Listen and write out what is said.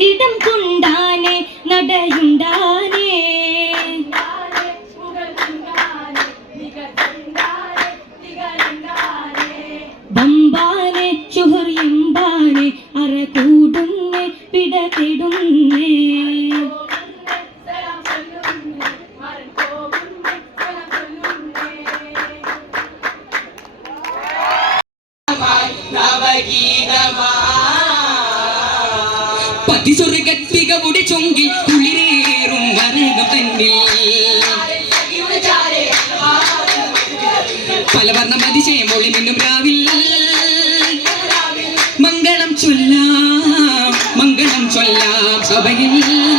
ഇടം കൊണ്ടാനെ നടയുണ്ടാനേ. ബമ്പാനെ ചുഹറിയമ്പാനെ അറ കൂടുന്നേ പിടതിടുന്നേ പതിസ്വർഗത്തികവുടെ ചൊങ്കിൽ കുളിരേറും വരകം തന്നിൽ പലവർണ അതിശയം ഒളി നിന്നും രാവിൽ. മംഗളം ചൊല്ലാം മംഗളം ചൊല്ലാം സഭയിൽ.